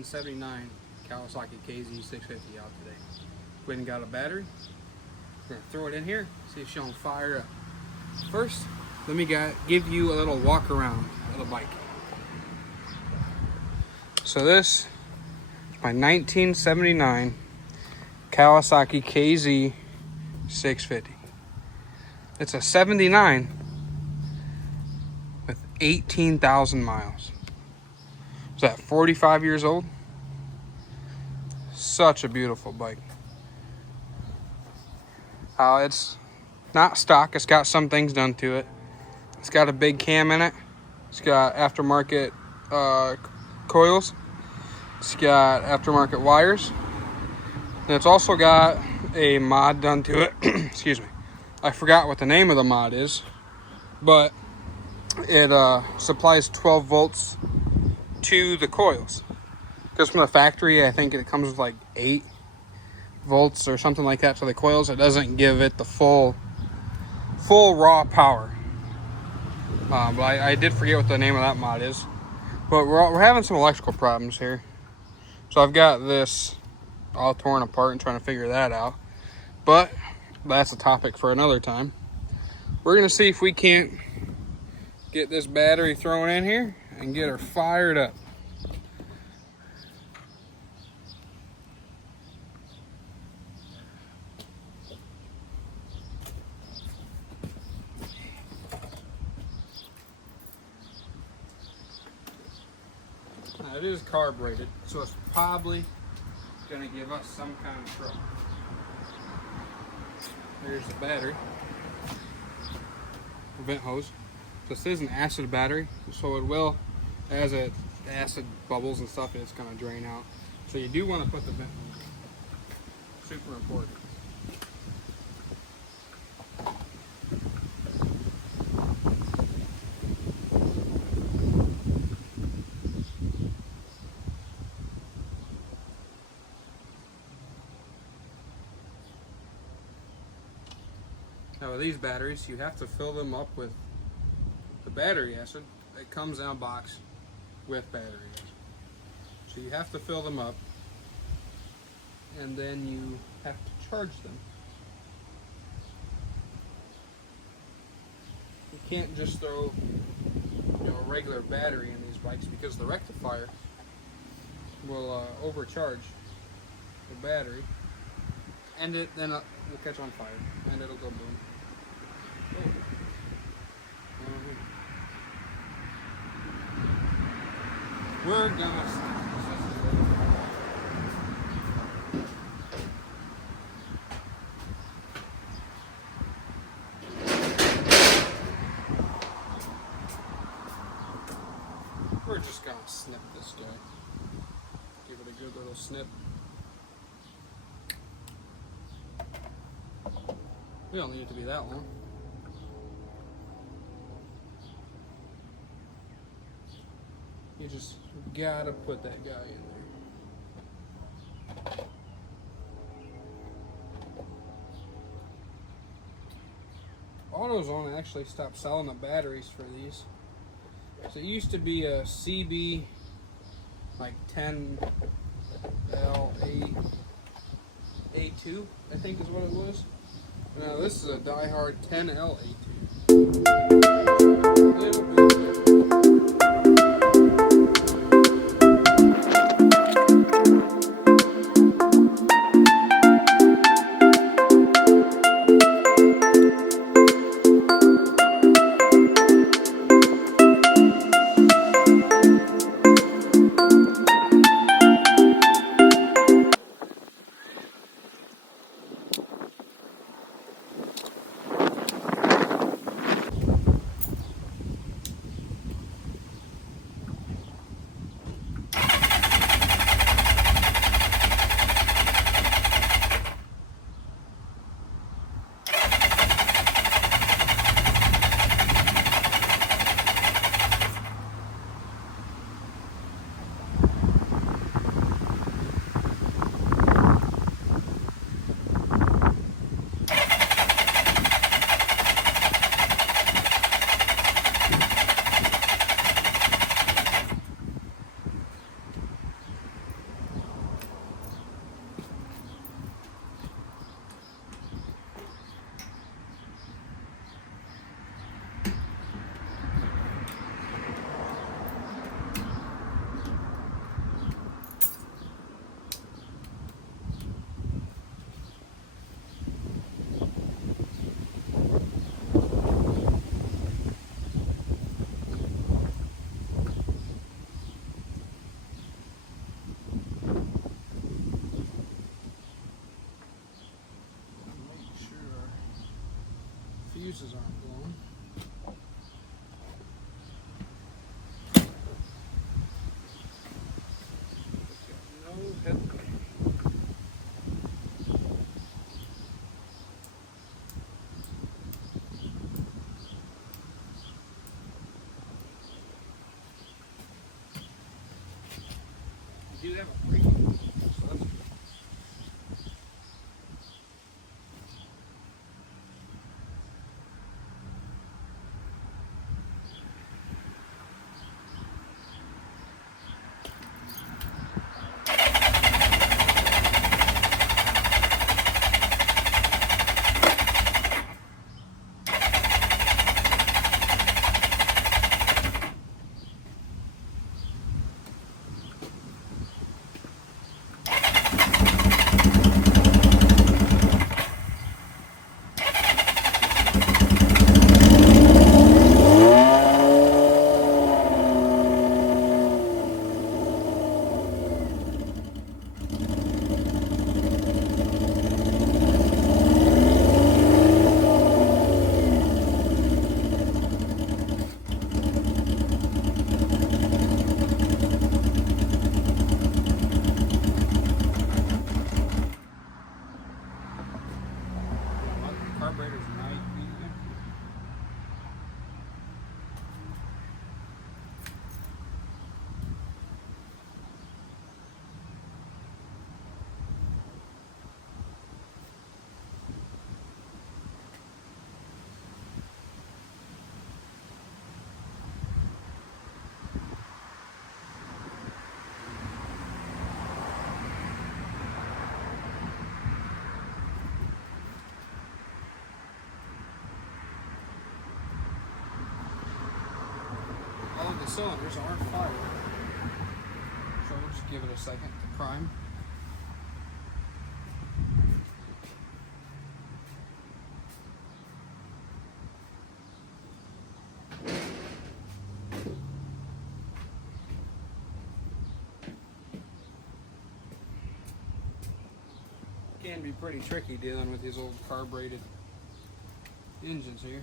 1979 Kawasaki KZ650 out today. Went and got a battery. We're gonna throw it in here, see if she'll fire up. First, let me give you a little walk around of the bike. So this is my 1979 Kawasaki KZ650. It's a 79 with 18,000 miles. Is that 45 years old? Such a beautiful bike. It's not stock. It's got some things done to it. It's got a big cam in it. It's got aftermarket coils. It's got aftermarket wires. And it's also got a mod done to it. Excuse me. I forgot what the name of the mod is, but it supplies 12 volts to the coils. Because from the factory, I think it comes with like 8 volts or something like that to the coils. It doesn't give it the full raw power. But I did forget what the name of that mod is. But we're having some electrical problems here. So I've got this all torn apart and trying to figure that out. But that's a topic for another time. We're going to see if we can't get this battery thrown in here and get her fired up. Now it is carbureted, so it's probably going to give us some kind of trouble. There's the battery, vent hose. This is an acid battery, so it will, as it acid bubbles and stuff, it's going to drain out. So you do want to put the vent hose in. Super important. Now with these batteries, you have to fill them up with the battery acid. It comes in a box with battery acid. So you have to fill them up, and then you have to charge them. You can't just throw a regular battery in these bikes, because the rectifier will overcharge the battery, and then will catch on fire, and it'll go boom. We're gonna just gonna snip this guy. Give it a good little snip. We don't need it to be that long. You just gotta put that guy in there. AutoZone actually stopped selling the batteries for these. So it used to be a CB like 10L A2, I think is what it was. Now this is a diehard 10L A2. Little bit. fuses aren't blown. No headlight. I do have a brake, so that's good. Carburetor's nice. All of the cylinders aren't fired, so we'll just give it a second to prime. Can be pretty tricky dealing with these old carbureted engines here.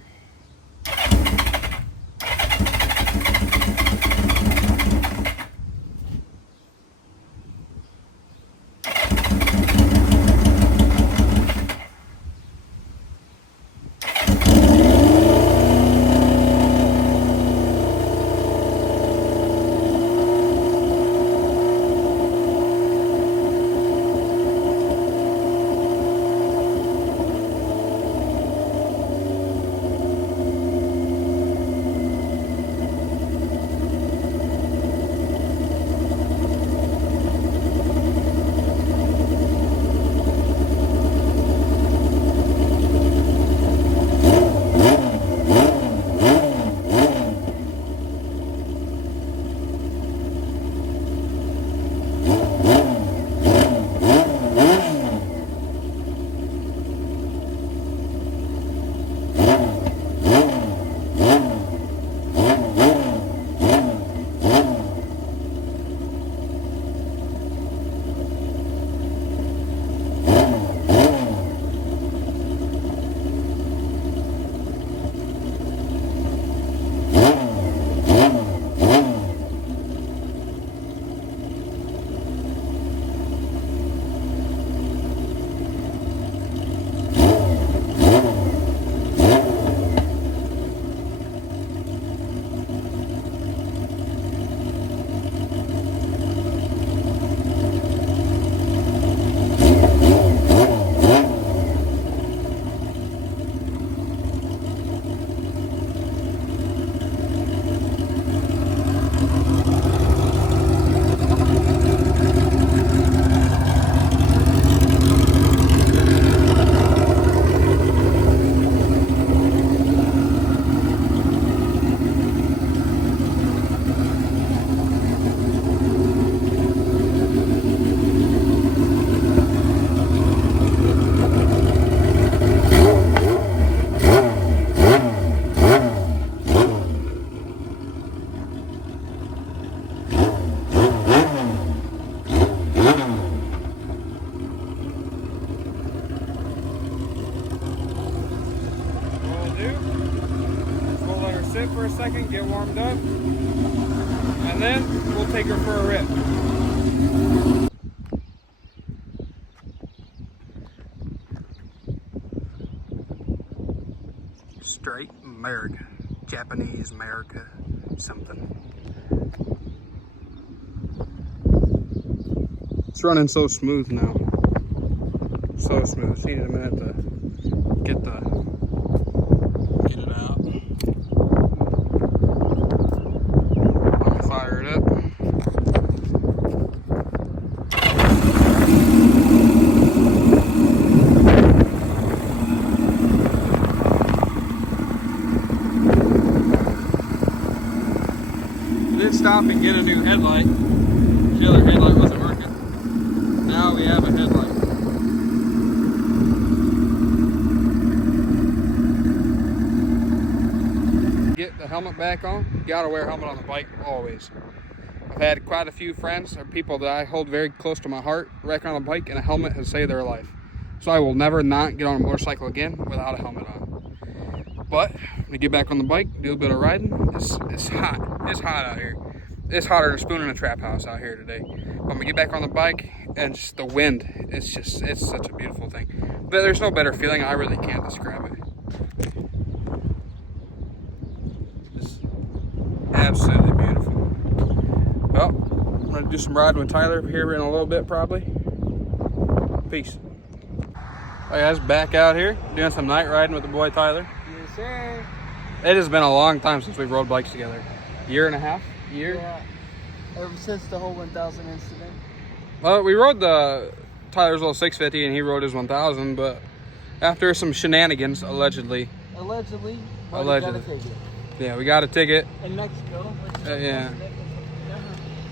in for a second, get warmed up, and then we'll take her for a rip. Straight America, Japanese America, something. It's running so smooth now. So smooth. Just needed a minute to get it out. I'm gonna fire it up. I did stop and get a new headlight. The other headlight wasn't working. Now we have a headlight. Get the helmet back on. You gotta wear a helmet on the bike always. I've had quite a few friends or people that I hold very close to my heart wreck on a bike, and a helmet has saved their life. So I will never not get on a motorcycle again without a helmet on. But when I get back on the bike, do a bit of riding, it's hot. It's hot out here. It's hotter than a spoon in a trap house out here today. But when we get back on the bike and just the wind, it's such a beautiful thing. But there's no better feeling. I really can't describe it. It's absolutely beautiful. Well, I'm gonna do some riding with Tyler here in a little bit probably. Peace. Alright guys, back out here doing some night riding with the boy Tyler. Yes, sir. It has been a long time since we've rode bikes together. Year and a half? Year? Yeah. Ever since the whole 1000 incident. Well, we rode the Tyler's little 650 and he rode his 1000, but after some shenanigans, allegedly. Allegedly. Allegedly. We got a ticket. Yeah, we got a ticket. In Mexico. Yeah.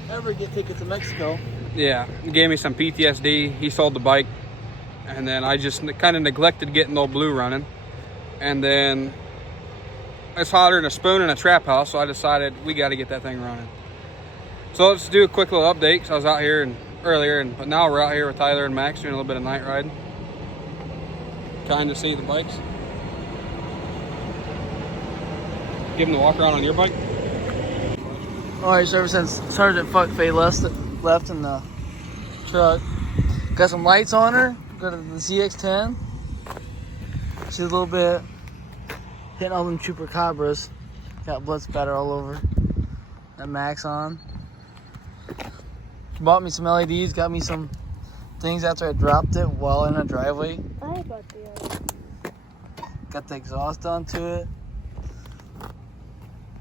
Never get tickets in Mexico. Yeah, he gave me some PTSD. He sold the bike, and then I just kind of neglected getting old blue running. And then it's hotter than a spoon in a trap house, so I decided we got to get that thing running. So let's do a quick little update, because I was out here earlier, but now we're out here with Tyler and Max doing a little bit of night riding. Kind of see the bikes. Give them the walk around on your bike. Alright, so ever since Sergeant Fuckface left in the truck, got some lights on her. Go to the ZX10. She's a little bit hitting all them chupacabras. Got blood spatter all over. That Max on. Bought me some LEDs. Got me some things after I dropped it while in a driveway. I bought the LED. Got the exhaust onto it.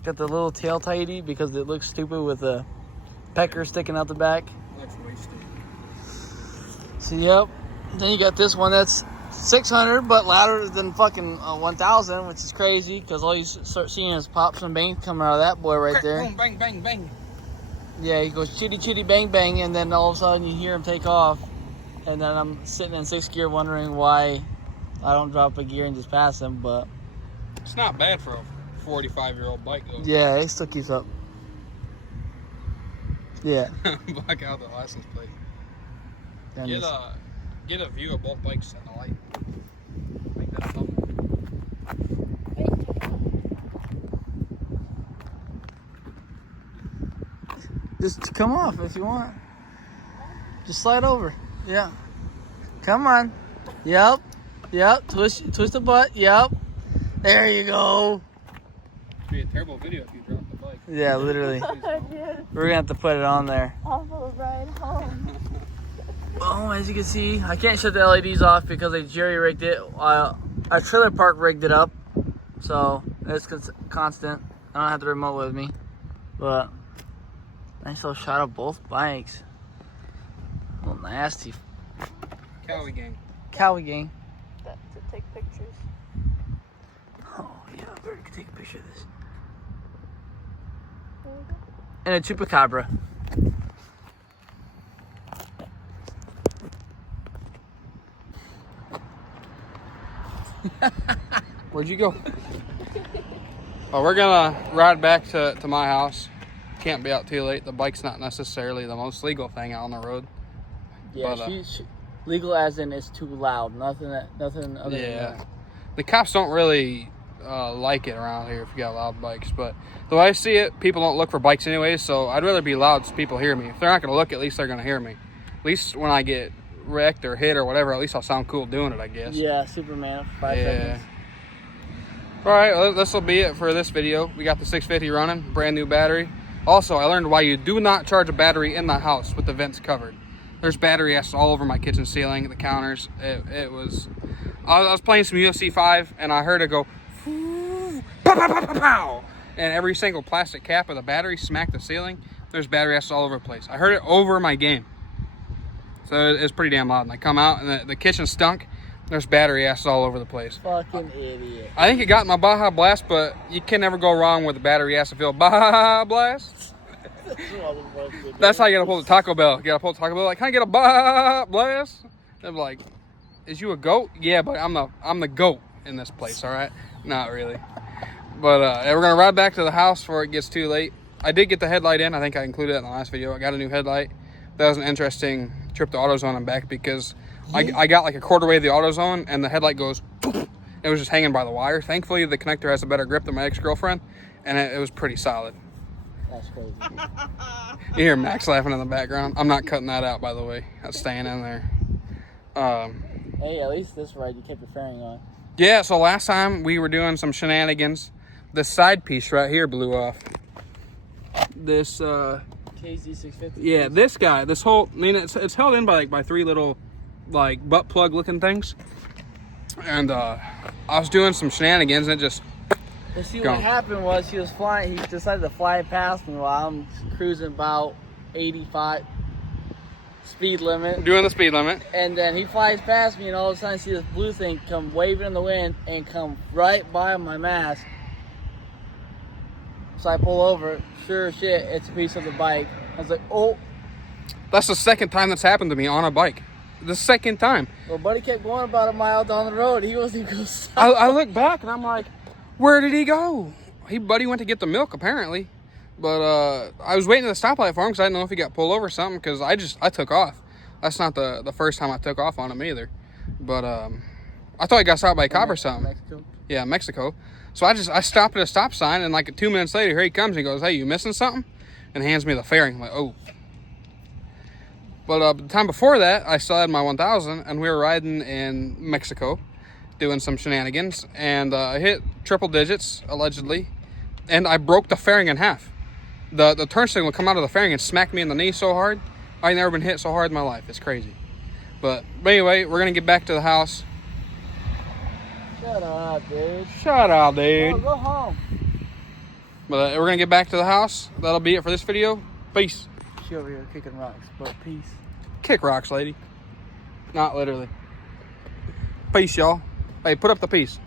Got the little tail tighty because it looks stupid with a pecker sticking out the back. That's wasted. So yep. Then you got this one that's 600 but louder than fucking 1000, which is crazy because all you start seeing is pops and bangs coming out of that boy right there. Boom, bang, bang, bang. Yeah, he goes chitty chitty bang bang, and then all of a sudden you hear him take off, and then I'm sitting in 6th gear wondering why I don't drop a gear and just pass him. But It's not bad for a 45-year-old bike though. yeah, it still keeps up. Yeah. Black out the license plate. And Get a view of both bikes in the light. Make that thumbnail. just come off if you want. Just slide over. Yeah. Come on. Yep. Yep. Twist the butt. Yep. There you go. It'd be a terrible video if you dropped the bike. Yeah, literally. Dude, We're gonna have to put it on there. awful ride home. Oh, as you can see, I can't shut the LEDs off because I jerry-rigged it. Our trailer park rigged it up, so it's constant. I don't have the remote with me, but nice little shot of both bikes. A little nasty. Cowie gang. Cowie gang. To take pictures. Oh yeah, I better take a picture of this. There we go. And a chupacabra. Where'd you go? Well, we're gonna ride back to my house. Can't be out too late. The bike's not necessarily the most legal thing out on the road. Yeah, But, she legal as in it's too loud. Nothing other than Yeah. that. The cops don't really like it around here if you got loud bikes. But the way I see it, people don't look for bikes anyways, so I'd rather be loud so people hear me. If they're not going to look, at least they're going to hear me. At least when I get wrecked or hit or whatever, at least I'll sound cool doing it, I guess. Yeah, Superman. 5 seconds. All right, well, this will be it for this video. We got the 650 running, brand new battery. Also, I learned why you do not charge a battery in the house with the vents covered. There's battery ass all over my kitchen ceiling, the counters. It was... I was playing some UFC 5, and I heard it go... Pow, pow, pow, pow, pow. And every single plastic cap of the battery smacked the ceiling. There's battery ass all over the place. I heard it over my game. So it's pretty damn loud. And I come out, and the kitchen stunk. There's battery ass all over the place. Fucking idiot. I think it got my Baja Blast, but you can never go wrong with the battery acid filled Baja Blast. That's how you gotta pull the Taco Bell. You gotta pull the Taco Bell. Like, can I get a Baja Blast? They're like, is you a goat? Yeah, but I'm the goat in this place. All right, not really. But we're gonna ride back to the house before it gets too late. I did get the headlight in. I think I included that in the last video. I got a new headlight. That was an interesting trip to AutoZone and back because I got like a quarter way of the AutoZone and the headlight goes. It was just hanging by the wire. Thankfully, the connector has a better grip than my ex-girlfriend, and it was pretty solid. That's crazy. You hear Max laughing in the background. I'm not cutting that out, by the way. That's staying in there. Hey, at least this ride you kept your fairing on. Yeah, so last time we were doing some shenanigans. This side piece right here blew off. This, KZ650. yeah, this guy, this whole, I mean, it's held in by three little, like, butt plug looking things. And, I was doing some shenanigans and it just... You see, gone. what happened was he decided to fly past me while I'm cruising about 85 speed limit. Doing the speed limit. And then he flies past me and all of a sudden I see this blue thing come waving in the wind and come right by my mask. So I pull over. Sure as shit, it's a piece of the bike. I was like, oh. That's the second time that's happened to me on a bike. The second time. Well, buddy kept going about a mile down the road. He wasn't even going to stop. I look back and I'm like, where did he go? Buddy went to get the milk apparently. But I was waiting at the stoplight for him because I didn't know if he got pulled over or something because I took off. That's not the first time I took off on him either. But I thought he got stopped by a cop or something. Mexico? Yeah, Mexico. So I stopped at a stop sign and like 2 minutes later, here he comes and he goes, hey, you missing something? And hands me the fairing. I'm like, oh. But the time before that, I still had my 1000 and we were riding in Mexico doing some shenanigans. And I hit triple digits, allegedly. And I broke the fairing in half. The turn signal would come out of the fairing and smack me in the knee so hard. I've never been hit so hard in my life. It's crazy. But anyway, we're going to get back to the house. Shut up, dude. Shut up, dude. Go home. But we're going to get back to the house. That'll be it for this video. Peace. She over here kicking rocks, but peace. Kick rocks, lady. Not literally. Peace, y'all. Hey, put up the peace.